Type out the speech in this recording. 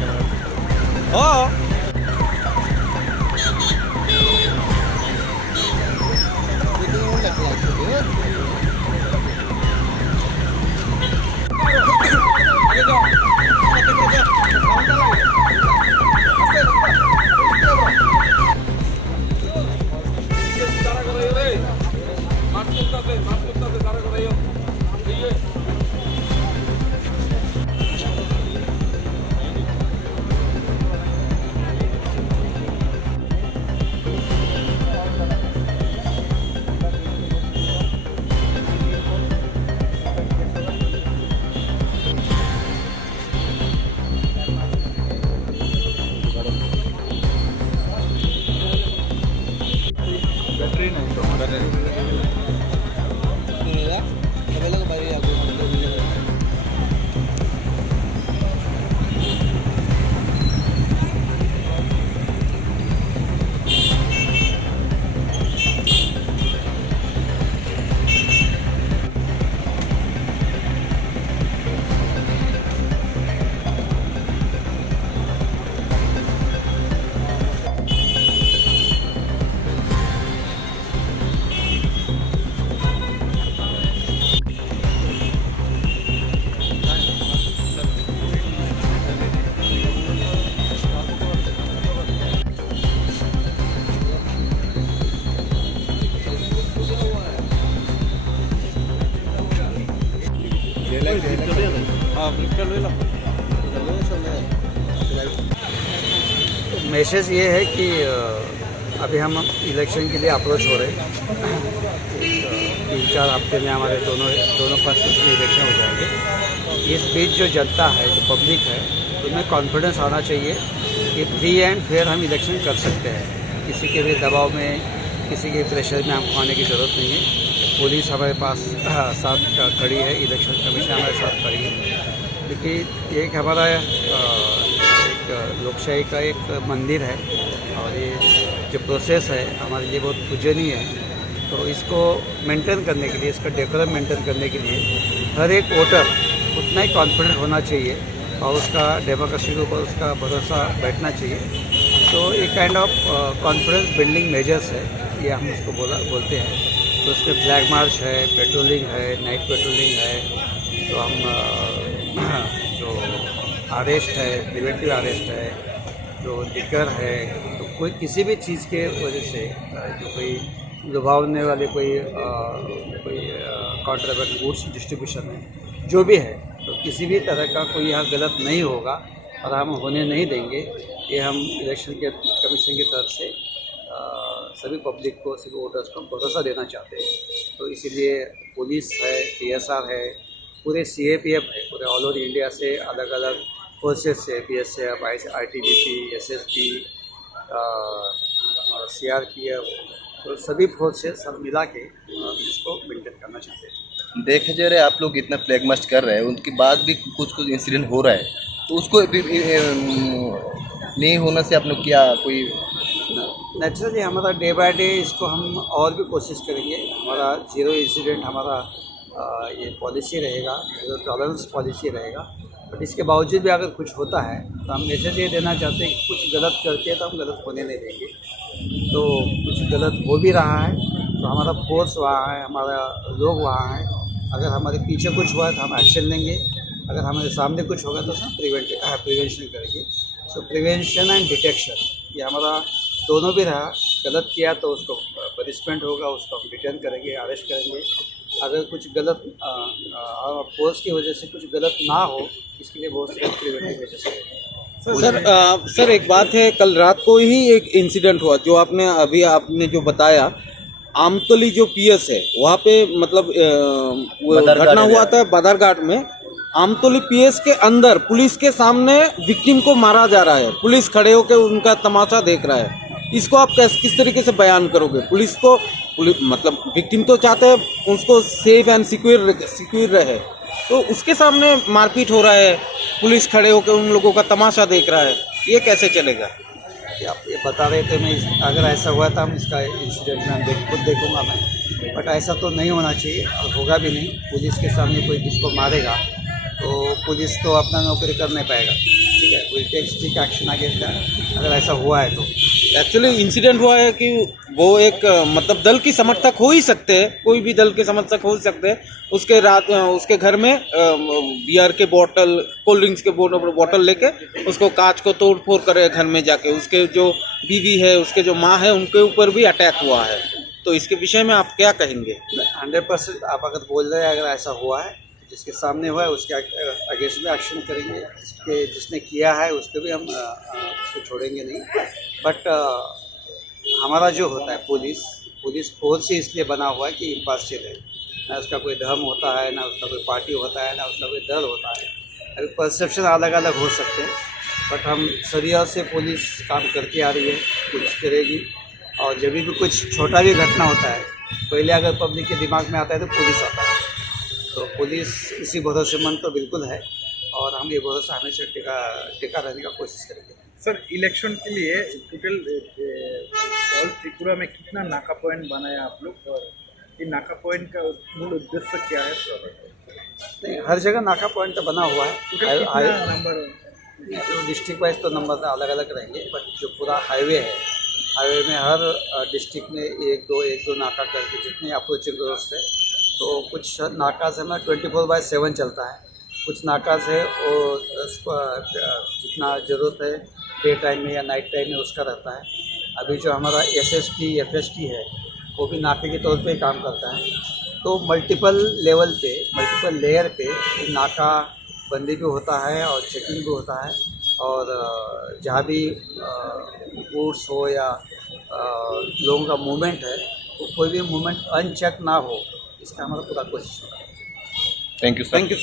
हो मैसेज ये है कि अभी हम इलेक्शन के लिए अप्रोच हो रहे हैं। 3-4 हफ्ते में हमारे दोनों कॉन्स्टिट्यूशन में इलेक्शन हो जाएंगे। इस बीच जो जनता है, जो पब्लिक है, उनमें कॉन्फिडेंस आना चाहिए कि फ्री एंड फेयर हम इलेक्शन कर सकते हैं। किसी के भी दबाव में, किसी के प्रेशर में हमको आने की ज़रूरत नहीं है। पुलिस हमारे पास साथ खड़ी है, इलेक्शन कमीशन हमारे साथ खड़ी है, क्योंकि ये एक हमारा लोकशाही का एक मंदिर है और ये जो प्रोसेस है हमारे लिए बहुत पूजनीय है। तो इसको मेंटेन करने के लिए, इसका डेकोरम मेंटेन करने के लिए हर एक वोटर उतना ही कॉन्फिडेंट होना चाहिए और उसका डेमोक्रेसी के ऊपर उसका भरोसा बैठना चाहिए। तो एक kind of confidence building measures है, ये हम उसको बोलते हैं। तो उसमें फ्लैग मार्च है, पेट्रोलिंग है, नाइट पेट्रोलिंग है। तो हम जो अरेस्ट है, प्रिवेंटिव अरेस्ट है, जो लिकर है, तो कोई किसी भी चीज़ के वजह से जो कोई लुभावने वाले कोई कॉन्ट्राबैंड गुड्स डिस्ट्रीब्यूशन है, जो भी है, तो किसी भी तरह का कोई यहाँ गलत नहीं होगा और हम होने नहीं देंगे। ये हम इलेक्शन के कमीशन की तरफ से सभी पब्लिक को, सभी वोटर्स को भरोसा देना चाहते हैं। तो इसीलिए पुलिस है, TSR है, पूरे CAPF है, पूरे ऑल ओवर इंडिया से अलग अलग फोर्सेस से, BSF, ITBP, SSB, CRPF, तो सभी फोर्सेस सब मिला के इसको मेंटेन करना चाहते हैं। देखे जा रहे आप लोग इतना फ्लैग मार्च कर रहे हैं, उनके बाद भी कुछ इंसिडेंट हो रहा है, तो उसको नहीं होना से आप लोग क्या कोई नेचुरली हमारा डे बाय डे इसको हम और भी कोशिश करेंगे। हमारा 0 इंसिडेंट हमारा ये पॉलिसी रहेगा, 0 टॉलरेंस पॉलिसी रहेगा। बट इसके बावजूद भी अगर कुछ होता है तो हम मैसेज ये देना चाहते हैं कि कुछ गलत करते हैं तो हम गलत होने नहीं देंगे। तो कुछ गलत हो भी रहा है तो हमारा फोर्स वहाँ है, हमारा लोग वहाँ हैं। अगर हमारे पीछे कुछ हुआ है तो हम एक्शन लेंगे, अगर हमारे सामने कुछ होगा तो हम प्रिवेंशन करेंगे। सो प्रिवेंशन एंड डिटेक्शन ये हमारा दोनों भी रहा। गलत किया तो उसको पनिशमेंट होगा, उसको हम डिटेन करेंगे, अरेस्ट करेंगे। अगर कुछ गलत फोर्स की वजह से कुछ गलत ना हो, इसके लिए बहुत सारे प्रिवेंटिव मेजर्स हैं। सर एक बात है, कल रात को ही एक इंसिडेंट हुआ जो आपने जो बताया, आमतली जो PS है वहाँ पे मतलब घटना हुआ था बदरघाट में। आमतली PS के अंदर पुलिस के सामने विक्टिम को मारा जा रहा है, पुलिस खड़े होकर उनका तमाशा देख रहा है। इसको आप किस तरीके से बयान करोगे? मतलब विक्टिम तो चाहते हैं उसको सेफ एंड सिक्योर रहे, तो उसके सामने मारपीट हो रहा है, पुलिस खड़े होकर उन लोगों का तमाशा देख रहा है, ये कैसे चलेगा? आप ये बता रहे थे, मैं अगर ऐसा हुआ था हम इसका इंसिडेंट में खुद देखूंगा मैं, बट ऐसा तो नहीं होना चाहिए और होगा भी नहीं। पुलिस के सामने कोई किसको मारेगा तो पुलिस तो अपना नौकरी कर नहीं पाएगा, ठीक है। Will take strict action against that अगर ऐसा हुआ है तो। एक्चुअली इंसिडेंट हुआ है कि वो एक मतलब दल की समर्थक हो ही सकते हैं, कोई भी दल के समर्थक हो सकते हैं। उसके घर में बियर के बोतल, कोल्ड ड्रिंक्स के बोतल लेके उसको कांच को तोड़ फोड़ करे घर में जाके। उसके जो बीवी है, उसके जो माँ है, उनके ऊपर भी अटैक हुआ है। तो इसके विषय में आप क्या कहेंगे? 100% आप अगर बोल रहे हैं अगर ऐसा हुआ है, जिसके सामने हुआ है उसके अगेंस्ट में एक्शन करेंगे। जिसने किया है उसको भी हम उसको छोड़ेंगे नहीं। बट हमारा जो होता है पुलिस फोर्स ही इसलिए बना हुआ है कि इम्पार्शियल है। ना उसका कोई धर्म होता है, ना उसका कोई पार्टी होता है, ना उसका कोई दल होता है। अभी परसेप्शन अलग अलग हो सकते हैं, बट हम सदियों से पुलिस काम करती आ रही है, पुलिस करेगी। और जब भी कुछ छोटा भी घटना होता है, पहले अगर पब्लिक के दिमाग में आता है तो पुलिस आता है। तो पुलिस इसी भरोसेमंद तो बिल्कुल है, और हम ये भरोसा हमेशा टिका रहने का कोशिश करेंगे। सर, इलेक्शन के लिए टोटल ऑल त्रिपुरा में कितना नाका पॉइंट बनाया आप लोग, और ये नाका पॉइंट का मूल उद्देश्य क्या है? नहीं, हर जगह नाका पॉइंट तो बना हुआ है। नंबर डिस्ट्रिक्ट वाइज तो नंबर अलग अलग रहेंगे, बट जो पूरा हाईवे है, हाईवे में हर डिस्ट्रिक्ट में एक दो नाका करके जितने अप्रोचिंग रोड्स है, तो कुछ नाकाज हमें 24/7 चलता है। कुछ नाकाज है वो जितना ज़रूरत है डे टाइम में या नाइट टाइम में उसका रहता है। अभी जो हमारा SST FST है वो भी नाके के तौर पे काम करता है। तो मल्टीपल लेवल पे, मल्टीपल लेयर पे नाका बंदी भी होता है और चेकिंग भी होता है। और जहाँ भी गुड्स हो या लोगों का मूवमेंट है, तो कोई भी मूवमेंट अनचेक ना हो, इसका हमारा पूरा कोशिश होता है। Thank you.